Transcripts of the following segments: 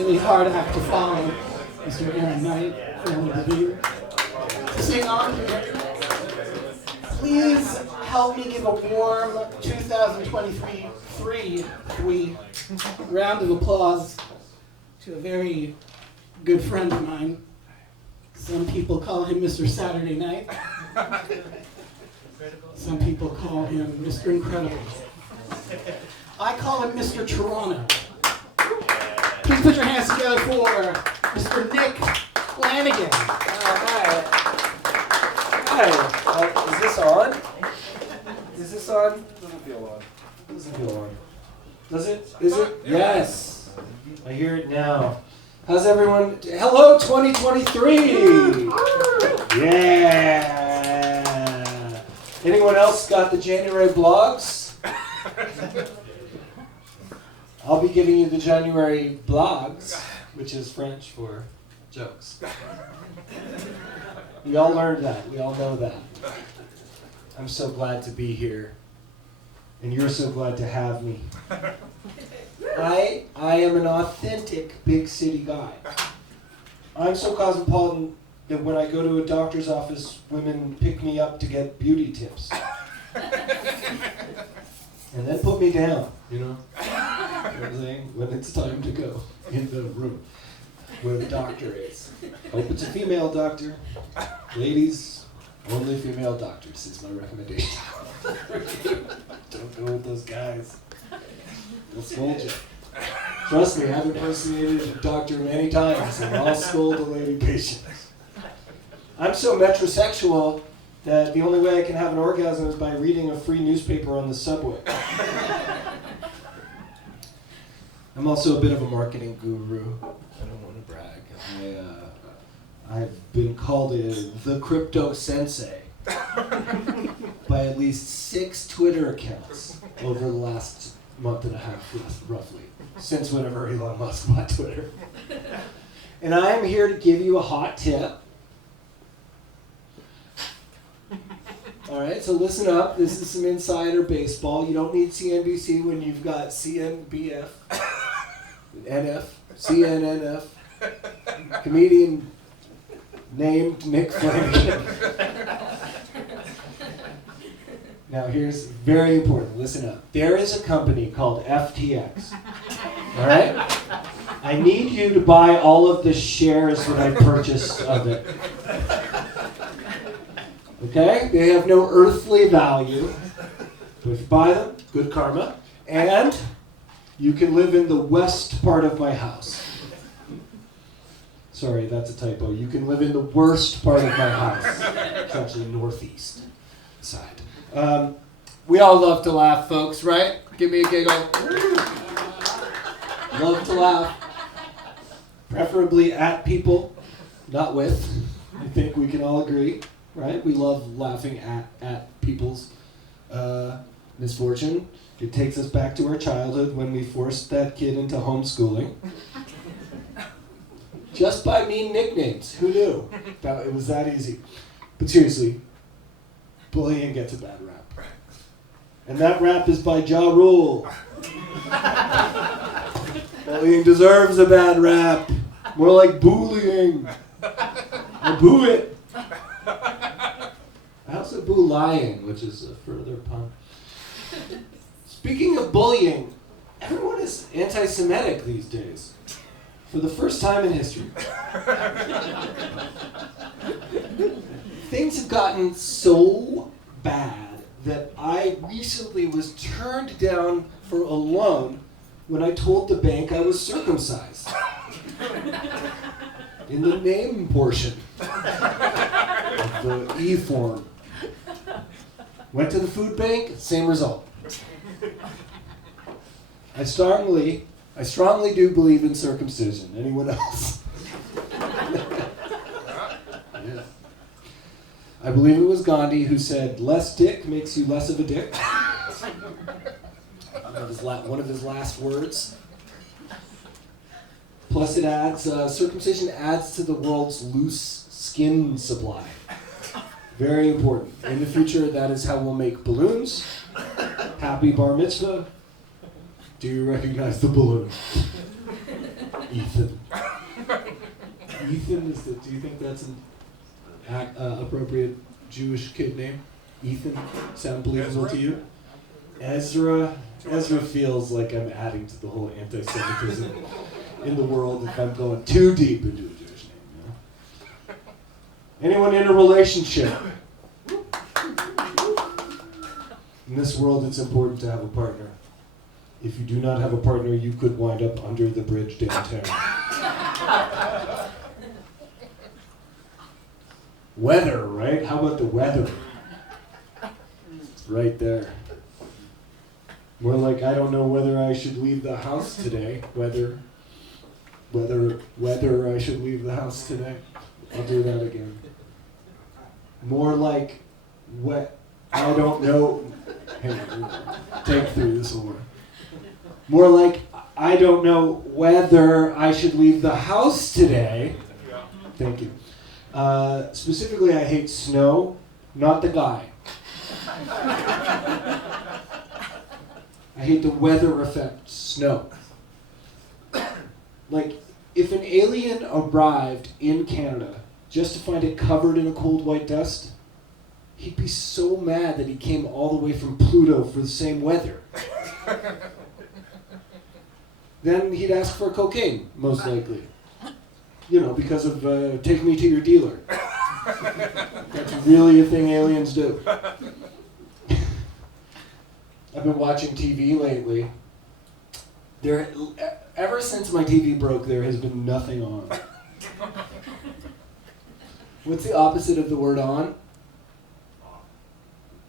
really hard act to follow, Mr. Aaron Knight from the review. To sing on here, please help me give a warm 2023 round of applause to a very good friend of mine. Some people call him Mr. Saturday Night. Some people call him Mr. Incredible. I call him Mr. Toronto. Please put your hands together for Mr. Nick Flanagan. Hi. Is this on? Is this on? Doesn't feel on. Doesn't feel on. Does it? Is it? Yes. I hear it now. How's everyone? Hello, 2023. Yeah. Anyone else got the January blogs? I'll be giving you the January blogs, which is French for jokes. We all learned that. We all know that. I'm so glad to be here. And you're so glad to have me. I am an authentic big city guy. I'm so cosmopolitan that when I go to a doctor's office, women pick me up to get beauty tips. And then put me down, you know? You know what I'm saying? When it's time to go in the room where the doctor is. Hope it's a female doctor. Ladies, only female doctors is my recommendation. Don't go with those guys. They'll scold you. Trust me, I've impersonated a doctor many times, and I'll scold a lady patient. I'm so metrosexual that the only way I can have an orgasm is by reading a free newspaper on the subway. I'm also a bit of a marketing guru. I don't want to brag. I've been called the crypto sensei by at least 6 Twitter accounts over the last month and a half, roughly, since whenever Elon Musk bought Twitter. And I am here to give you a hot tip. All right, so listen up. This is some insider baseball. You don't need CNBC when you've got CNBF, NF, CNNF, comedian named Nick Flanagan. Now here's very important. Listen up. There is a company called FTX. All right? I need you to buy all of the shares that I purchased of it. Okay? They have no earthly value. But if you buy them, good karma. And you can live in the west part of my house. Sorry, that's a typo. You can live in the worst part of my house. It's actually northeast side. We all love to laugh, folks, right? Give me a giggle. Love to laugh. Preferably at people, not with. I think we can all agree, right? We love laughing at people's misfortune. It takes us back to our childhood when we forced that kid into homeschooling. Just by mean nicknames. Who knew? It was that easy. But seriously, bullying gets a bad rap. And that rap is by Ja Rule. Bullying deserves a bad rap. More like bullying. Or boo it. I also boo lying, which is a further pun. Speaking of bullying, everyone is anti-Semitic these days. For the first time in history. Things have gotten so bad that I recently was turned down for a loan when I told the bank I was circumcised. In the name portion of the E-form. Went to the food bank, same result. I strongly do believe in circumcision. Anyone else? Yeah. I believe it was Gandhi who said, "Less dick makes you less of a dick." One of his last words. Plus it adds, circumcision adds to the world's loose skin supply. Very important. In the future, that is how we'll make balloons. Happy bar mitzvah. Do you recognize the balloon? Ethan. Ethan is the. Do you think that's an appropriate Jewish kid name? Ethan. Sound believable to you? Ezra. Ezra feels like I'm adding to the whole anti-Semitism in the world if I'm going too deep into a Jewish name. You know? Anyone in a relationship? In this world, it's important to have a partner. If you do not have a partner, you could wind up under the bridge downtown. Weather, right? How about the weather? It's right there. More like, I don't know whether I should leave the house today. Whether I should leave the house today. I'll do that again. More like, I don't know. Hang on, take through this one. More like, I don't know whether I should leave the house today. Thank you. Specifically, I hate snow, not the guy. I hate the weather effect, snow. Like, if an alien arrived in Canada just to find it covered in a cold white dust, he'd be so mad that he came all the way from Pluto for the same weather. Then he'd ask for cocaine, most likely. You know, because of take me to your dealer. That's really a thing aliens do. I've been watching TV lately. Ever since my TV broke, there has been nothing on. What's the opposite of the word on?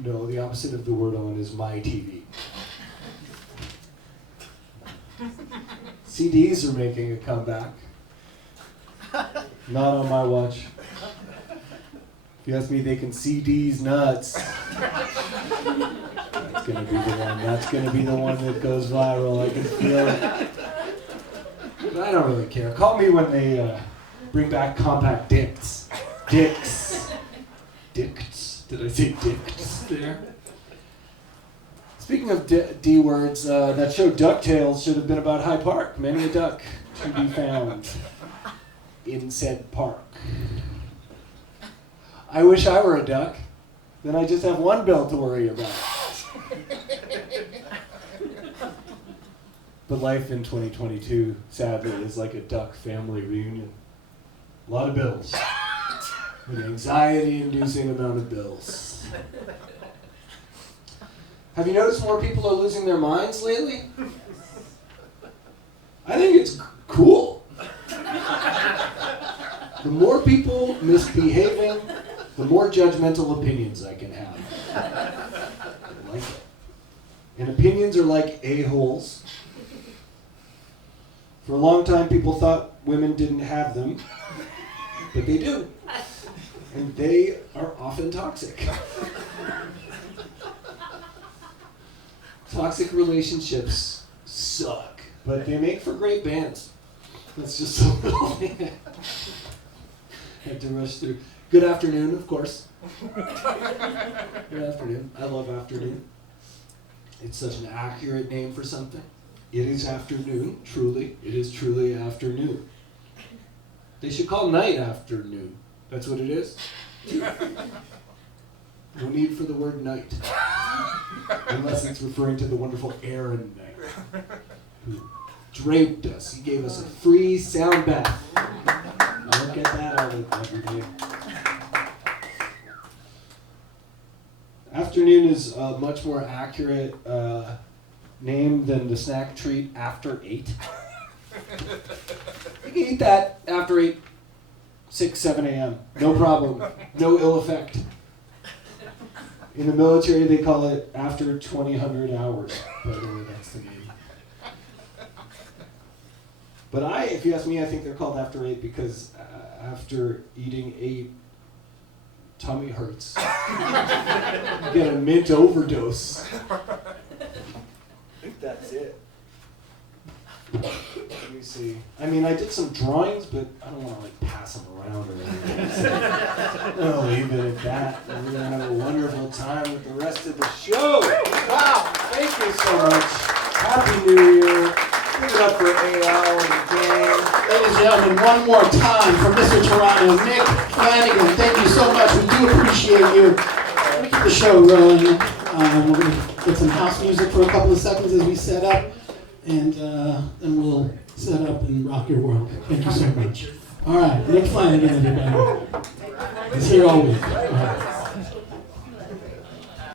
No, the opposite of the word on is my TV. CDs are making a comeback. Not on my watch. If you ask me, they can CDs nuts. That's gonna be the one. That's gonna be the one that goes viral. I can feel it. But I don't really care. Call me when they bring back compact discs. Dicks. Dicks. Did I say dicks there? Speaking of D words, that show DuckTales should have been about Hyde Park. Many a duck to be found in said park. I wish I were a duck. Then I just have one bill to worry about. But life in 2022, sadly, is like a duck family reunion. A lot of bills. An anxiety-inducing amount of bills. Have you noticed more people are losing their minds lately? I think it's cool. The more people misbehaving, the more judgmental opinions I can have. I like it. And opinions are like a-holes. For a long time, people thought women didn't have them, but they do. And they are often toxic. Toxic relationships suck, but they make for great bands. That's just a little thing I had to rush through. Good afternoon, of course. Good afternoon. I love afternoon. It's such an accurate name for something. It is afternoon, truly. It is truly afternoon. They should call night afternoon. That's what it is. No need for the word night. Unless it's referring to the wonderful Aaron Knight, who draped us. He gave us a free sound bath. Don't get that out of every day. Afternoon is a much more accurate name than the snack treat after 8. You can eat that after 8, 6, 7 a.m. No problem. No ill effect. In the military, they call it after 2000 hours. By the way, that's the name. But if you ask me, I think they're called after 8 because after eating 8, tummy hurts. You get a mint overdose. I think that's it. Let me see. I mean, I did some drawings, but I don't want to pass them around or anything. So I'll leave it at that. And we're gonna have a wonderful time with the rest of the show. Wow! Thank you so much. Happy New Year. Give it up for Ayal and the gang. Ladies and gentlemen, one more time for Mr. Toronto, Nick Flanagan. Thank you so much. We do appreciate you. Let me keep the show rolling. We're going to get some house music for a couple of seconds as we set up, and then we'll set up and rock your world. Thank you so much. All right, Nick Flanagan, everybody. He's here all week. All right.